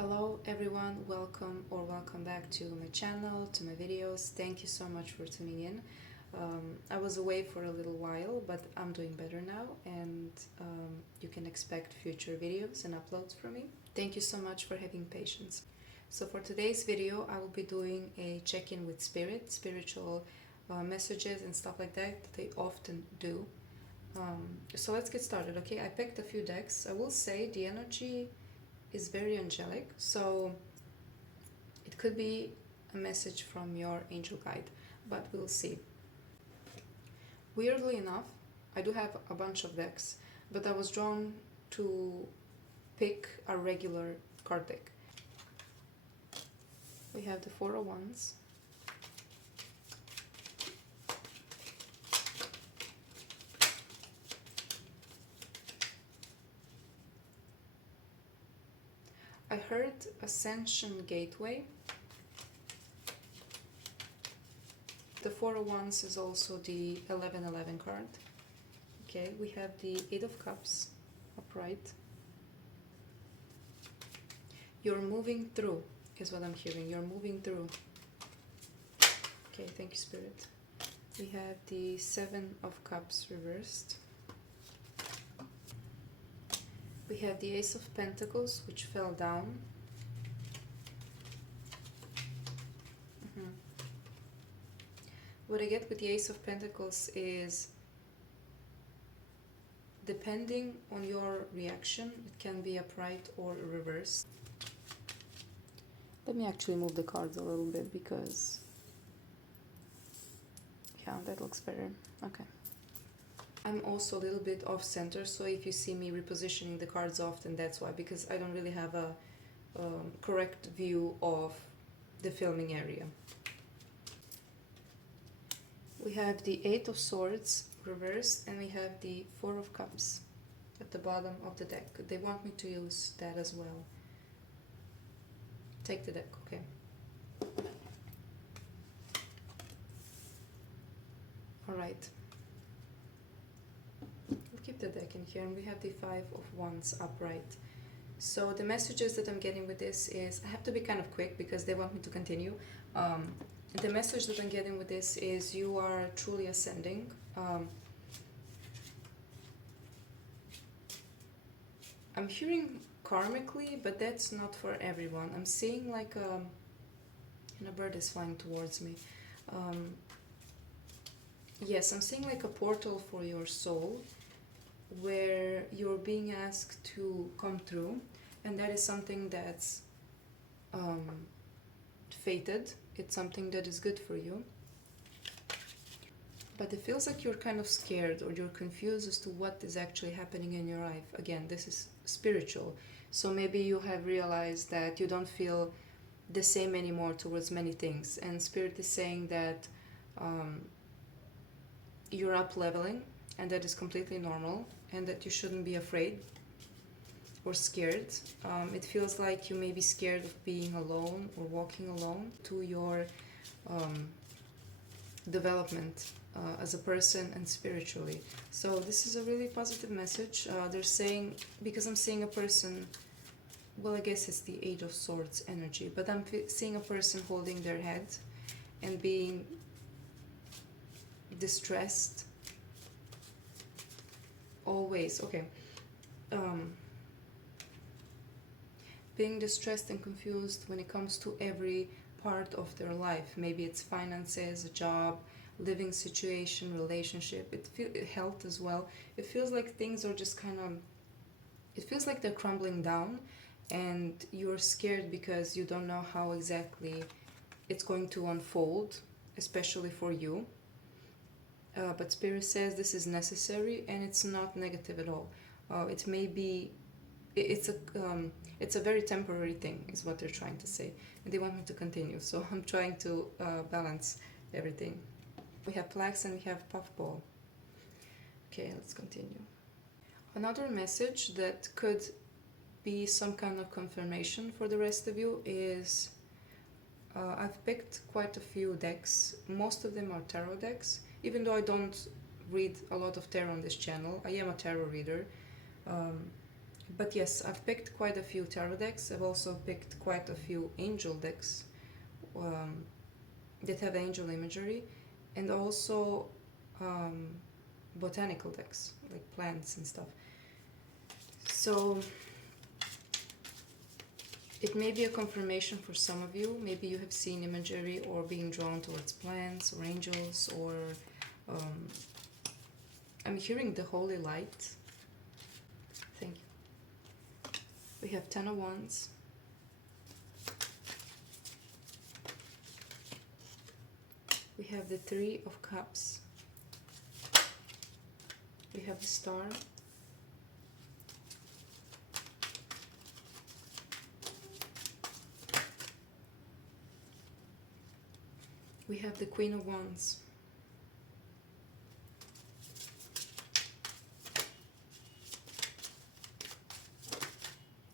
Hello everyone, welcome back to my channel, to my videos. Thank you so much for tuning in. I was away for a little while, but I'm doing better now, and you can expect future videos and uploads from me. Thank you so much for having patience. So for today's video, I will be doing a check-in with spirit, spiritual messages and stuff like that they often do. So let's get started, okay? I picked a few decks. I will say the energy is very angelic, so it could be a message from your angel guide, but we'll see. Weirdly enough, I do have a bunch of decks, but I was drawn to pick a regular card deck. We have the Four of Wands, I heard Ascension Gateway. The Four of Wands is also the 1111 card. Okay, we have the Eight of Cups upright. You're moving through, is what I'm hearing. You're moving through. Okay, thank you, Spirit. We have the Seven of Cups reversed. We have the Ace of Pentacles, which fell down. What I get with the Ace of Pentacles is, depending on your reaction, it can be upright or reversed. Let me actually move the cards a little bit because, yeah, that looks better. Okay. I'm also a little bit off center, so if you see me repositioning the cards often, that's why, because I don't really have a correct view of the filming area. We have the Eight of Swords reversed, and we have the Four of Cups at the bottom of the deck. They want me to use that as well. Take the deck, okay. Alright. We'll keep the deck in here, and we have the Five of Wands upright. So the messages that I'm getting with this is, I have to be kind of quick because they want me to continue. The message that I'm getting with this is you are truly ascending. I'm hearing karmically, but that's not for everyone. I'm seeing like and a bird is flying towards me. Yes, I'm seeing like a portal for your soul where you're being asked to come through, and that is something that's fated. It's something that is good for you, but it feels like you're kind of scared or you're confused as to what is actually happening in your life. Again, this is spiritual, so maybe you have realized that you don't feel the same anymore towards many things, and Spirit is saying that you're up leveling, and that is completely normal, and that you shouldn't be afraid or scared. It feels like you may be scared of being alone or walking alone to your development as a person and spiritually. So this is a really positive message. They're saying, because I'm seeing a person, well, I guess it's the Eight of Swords energy, but I'm seeing a person holding their head and being distressed always. Okay. Being distressed and confused when it comes to every part of their life. Maybe it's finances, a job, living situation, relationship, health as well. It feels like things are just kind of, it feels like they're crumbling down, and you're scared because you don't know how exactly it's going to unfold, especially for you. But Spirit says this is necessary, and it's not negative at all. It may be, it's a very temporary thing, is what they're trying to say, and they want me to continue, so I'm trying to balance everything. We have flax and we have puffball. Okay, let's continue. Another message that could be some kind of confirmation for the rest of you is, I've picked quite a few decks. Most of them are tarot decks, even though I don't read a lot of tarot on this channel. I am a tarot reader. But yes, I've picked quite a few tarot decks. I've also picked quite a few angel decks um, that have angel imagery, and also um, botanical decks, like plants and stuff. So it may be a confirmation for some of you. Maybe you have seen imagery or being drawn towards plants or angels, or um, I'm hearing the holy light. Thank you. We have Ten of Wands. We have the Three of Cups. We have the Star. We have the Queen of Wands.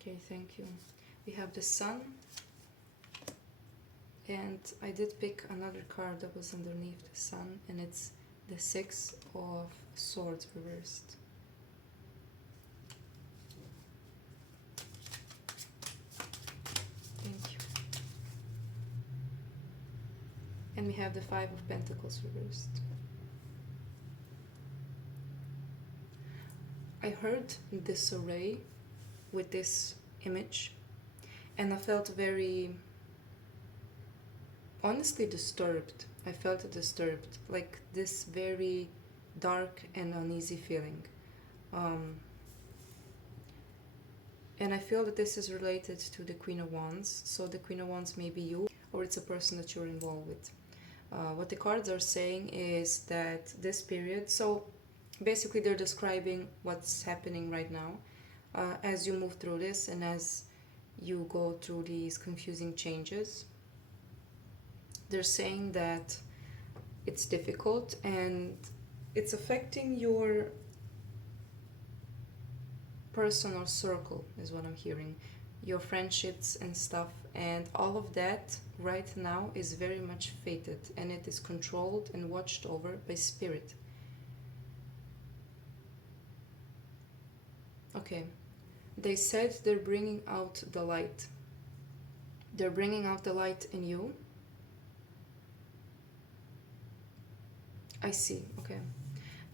Okay, thank you. We have the Sun. And I did pick another card that was underneath the Sun, and it's the Six of Swords reversed. Thank you. And we have the Five of Pentacles reversed. I heard this array with this image, and I felt very, honestly, disturbed. I felt disturbed, like this very dark and uneasy feeling. And I feel that this is related to the Queen of Wands. So the Queen of Wands may be you, or it's a person that you're involved with. What the cards are saying is that this period, so basically they're describing what's happening right now as you move through this and as you go through these confusing changes. They're saying that it's difficult and it's affecting your personal circle, is what I'm hearing, your friendships and stuff, and all of that right now is very much fated, and it is controlled and watched over by spirit. Okay, they said they're bringing out the light. They're bringing out the light in you. I see, okay.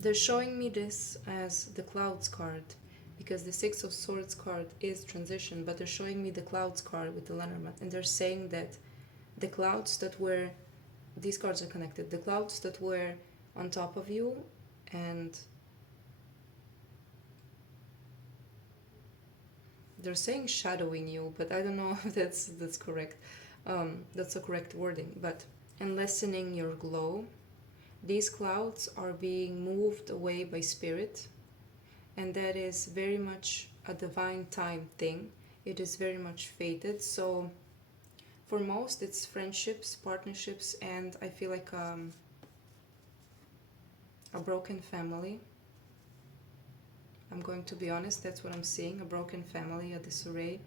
They're showing me this as the Clouds card, because the Six of Swords card is transition, but they're showing me the Clouds card with the Lenormand, and they're saying that the clouds that were, these cards are connected, the clouds that were on top of you, and they're saying shadowing you, but I don't know if that's correct. That's a correct wording, but and lessening your glow. These clouds are being moved away by spirit, and that is very much a divine time thing. It is very much fated. So for most it's friendships, partnerships, and I feel like a broken family. I'm going to be honest, that's what I'm seeing, a broken family, a disarray.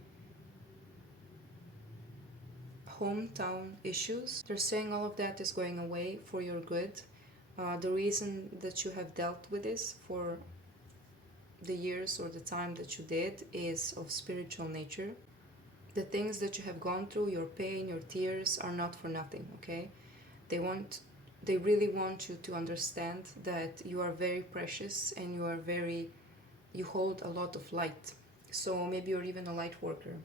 Hometown issues. They're saying all of that is going away for your good. The reason that you have dealt with this for the years or the time that you did is of spiritual nature. The things that you have gone through, your pain, your tears, are not for nothing, okay? They really want you to understand that you are very precious and you hold a lot of light. So maybe you're even a light worker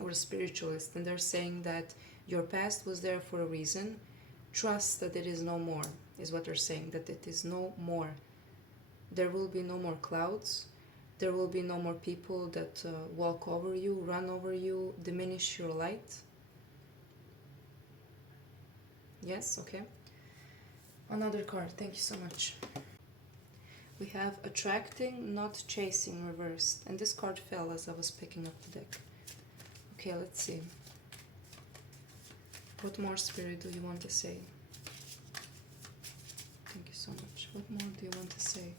or a spiritualist, and they're saying that your past was there for a reason. Trust that it is no more, is what they're saying, that it is no more. There will be no more clouds. There will be no more people that walk over you, run over you, diminish your light. Yes, okay. Another card, thank you so much. We have attracting, not chasing reversed, and this card fell as I was picking up the deck. Okay, let's see. What more, Spirit, do you want to say? Thank you so much. What more do you want to say?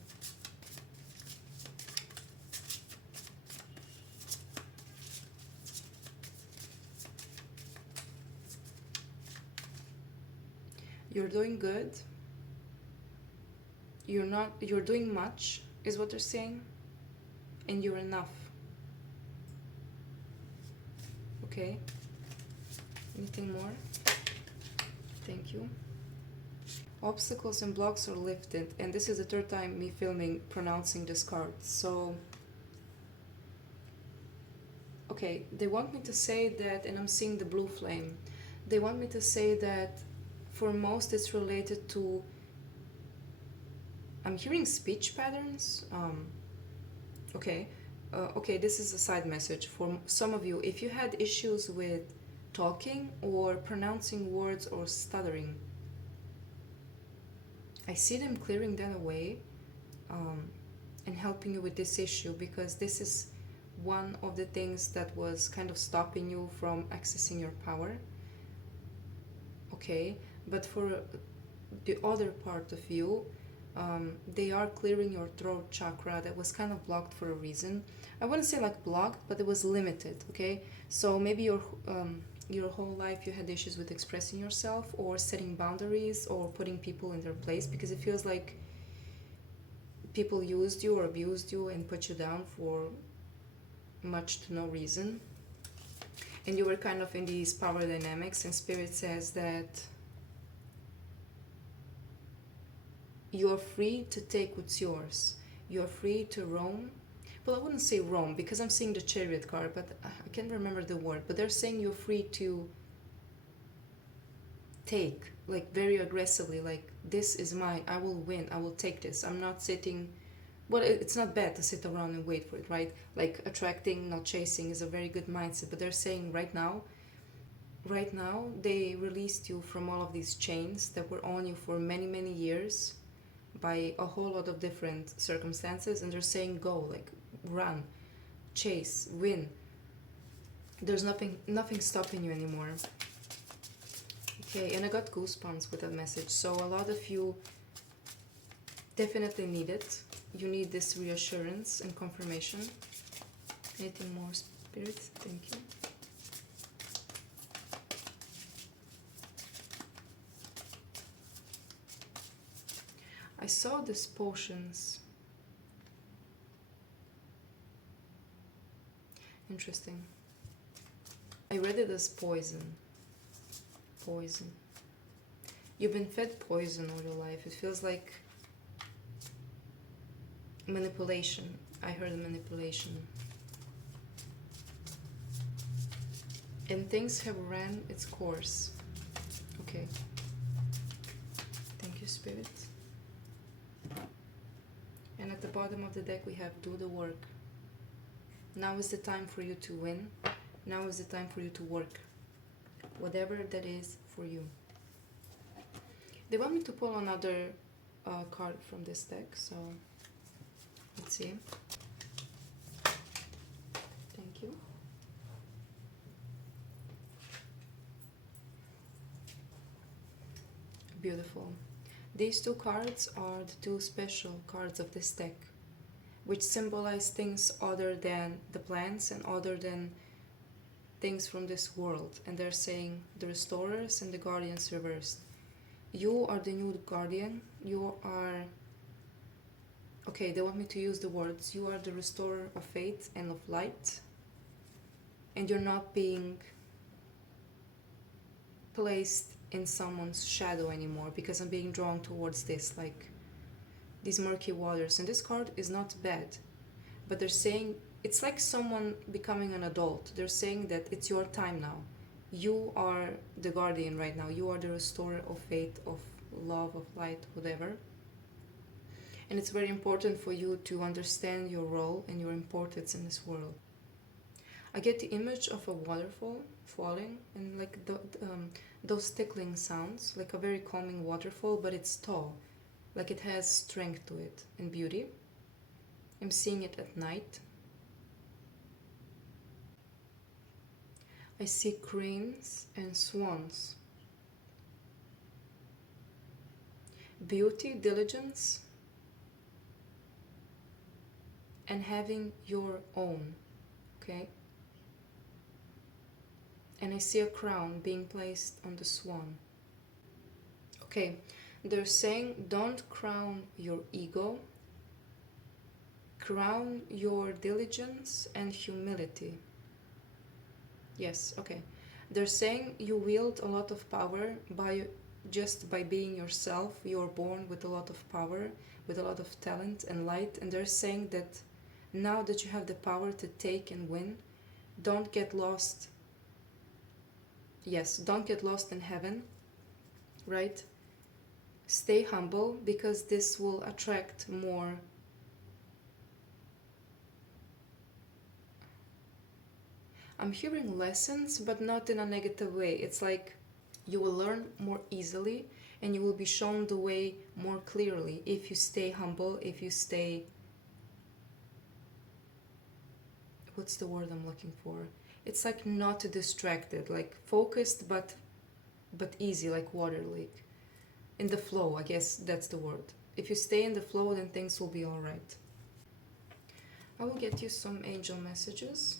You're doing good. You're doing much, is what they're saying, and you're enough. Okay. Anything more? Thank you. Obstacles and blocks are lifted, and this is the third time me filming pronouncing this card. So, okay, they want me to say that, and I'm seeing the blue flame. They want me to say that for most it's related to, I'm hearing speech patterns. Okay, okay, this is a side message for some of you. If you had issues with talking or pronouncing words or stuttering, I see them clearing that away, and helping you with this issue, because this is one of the things that was kind of stopping you from accessing your power. Okay, but for the other part of you, they are clearing your throat chakra that was kind of blocked for a reason. I wouldn't say like blocked, but it was limited. Okay, so maybe your whole life you had issues with expressing yourself or setting boundaries or putting people in their place, because it feels like people used you or abused you and put you down for much to no reason, and you were kind of in these power dynamics, and spirit says that you're free to take what's yours. You're free to roam. Well, I wouldn't say roam, because I'm seeing the Chariot card, but I can't remember the word. But they're saying you're free to take, like very aggressively, like this is mine, I will win, I will take this. I'm not sitting, well, it's not bad to sit around and wait for it, right? Like attracting, not chasing is a very good mindset. But they're saying right now, they released you from all of these chains that were on you for many, many years by a whole lot of different circumstances, and they're saying go, like run, chase, win. There's nothing stopping you anymore. Okay, and I got goosebumps with that message. So a lot of you definitely need it. You need this reassurance and confirmation. Anything more, Spirit? Thank you. I saw these potions. Interesting. I read it as poison. Poison. You've been fed poison all your life. It feels like manipulation. I heard manipulation. And things have ran its course. Okay. Thank you, Spirit. And at the bottom of the deck we have do the work. Now is the time for you to win. Now is the time for you to work. Whatever that is for you. They want me to pull another card from this deck, so let's see. Thank you. Beautiful. These two cards are the two special cards of this deck, which symbolize things other than the plants and other than things from this world. And they're saying the Restorers and the Guardians reversed. You are the new Guardian. You are... Okay, they want me to use the words. You are the Restorer of Faith and of Light. And you're not being placed in someone's shadow anymore, because I'm being drawn towards this, like these murky waters. And this card is not bad, but they're saying it's like someone becoming an adult. They're saying that it's your time now. You are the guardian right now. You are the restorer of faith, of love, of light, whatever. And it's very important for you to understand your role and your importance in this world. I get the image of a waterfall falling, and like those tickling sounds, like a very calming waterfall, but it's tall, like it has strength to it and beauty. I'm seeing it at night. I see cranes and swans. Beauty, diligence, and having your own, okay? And I see a crown being placed on the swan. Okay, they're saying don't crown your ego, crown your diligence and humility. Yes, okay. They're saying you wield a lot of power by being yourself. You're born with a lot of power, with a lot of talent and light, and they're saying that now that you have the power to take and win, don't get lost. Yes, don't get lost in heaven, right? Stay humble because this will attract more. I'm hearing lessons, but not in a negative way. It's like you will learn more easily and you will be shown the way more clearly if you stay humble, if you stay. What's the word I'm looking for? It's like not distracted, like focused but easy, like water leak. In the flow, I guess that's the word. If you stay in the flow, then things will be all right. I will get you some angel messages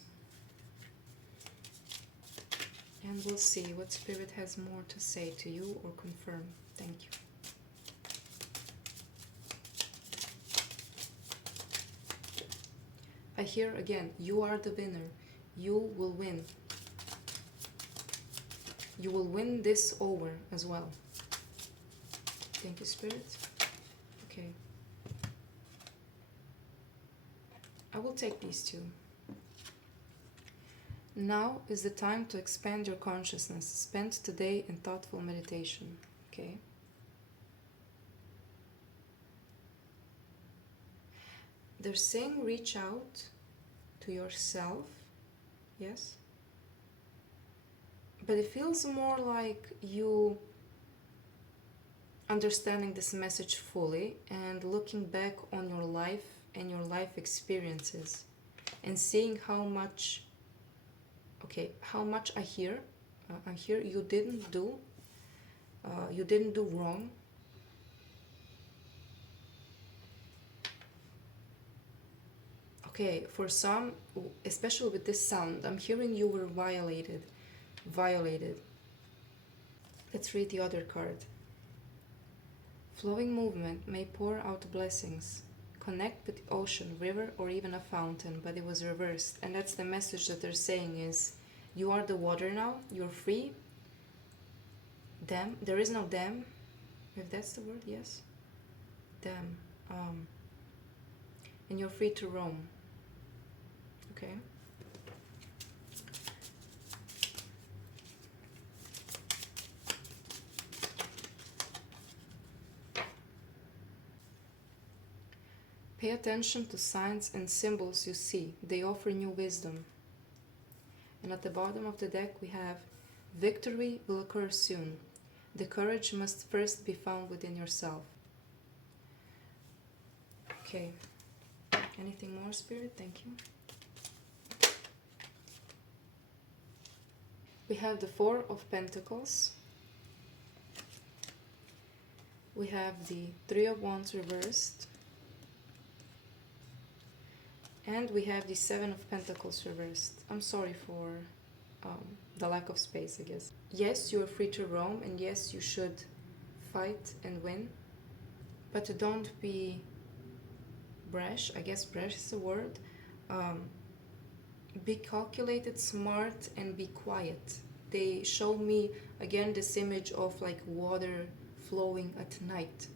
and we'll see what spirit has more to say to you or confirm. Thank you. I hear again, you are the winner. You will win. You will win this over as well. Thank you, Spirit. Okay. I will take these two. Now is the time to expand your consciousness. Spend today in thoughtful meditation. Okay. They're saying reach out to yourself. Yes. But it feels more like you understanding this message fully and looking back on your life and your life experiences and seeing how much I hear you didn't do wrong. Okay, for some, especially with this sound, I'm hearing you were violated. Let's read the other card. Flowing movement may pour out blessings. Connect with the ocean, river, or even a fountain, but it was reversed. And that's the message that they're saying is, you are the water now, you're free. Dam, there is no dam, if that's the word, yes. Dam. And you're free to roam. Okay. Pay attention to signs and symbols you see. They offer new wisdom. And at the bottom of the deck we have, victory will occur soon. The courage must first be found within yourself. Okay. Anything more, Spirit? Thank you. We have the Four of Pentacles. We have the Three of Wands reversed. And we have the Seven of Pentacles reversed. I'm sorry for the lack of space, I guess. Yes, you are free to roam, and yes, you should fight and win. But don't be brash. I guess brash is a word. Be calculated, smart, and be quiet. They show me, again, this image of like water flowing at night.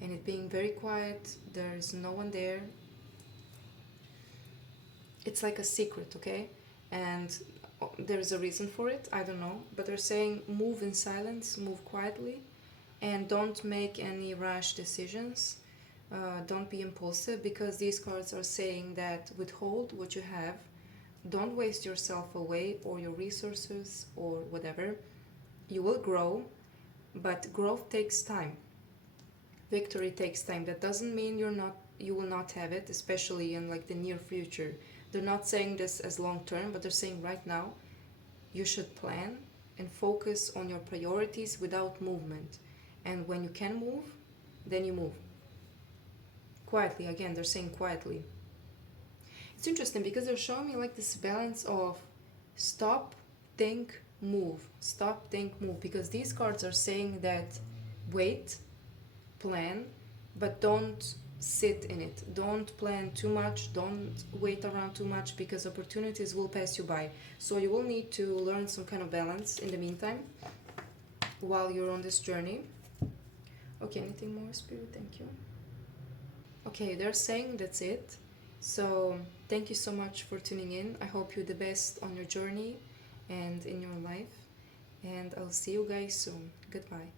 And it being very quiet. There's no one there. It's like a secret, okay? And there's a reason for it, I don't know. But they're saying move in silence, move quietly, and don't make any rash decisions. Don't be impulsive, because these cards are saying that withhold what you have. Don't waste yourself away or your resources or whatever. You will grow, but growth takes time. Victory takes time. That doesn't mean you will not have it, especially in like the near future. They're not saying this as long term, but they're saying right now you should plan and focus on your priorities without movement. And when you can move, then you move. Quietly, again, they're saying quietly. It's interesting because they're showing me like this balance of stop, think, move. Stop, think, move. Because these cards are saying that wait, plan, but don't sit in it. Don't plan too much, don't wait around too much, because opportunities will pass you by. So you will need to learn some kind of balance in the meantime while you're on this journey. Okay, anything more, Spirit? Thank you. Okay, they're saying that's it. So thank you so much for tuning in. I hope you the best on your journey and in your life. And I'll see you guys soon. Goodbye.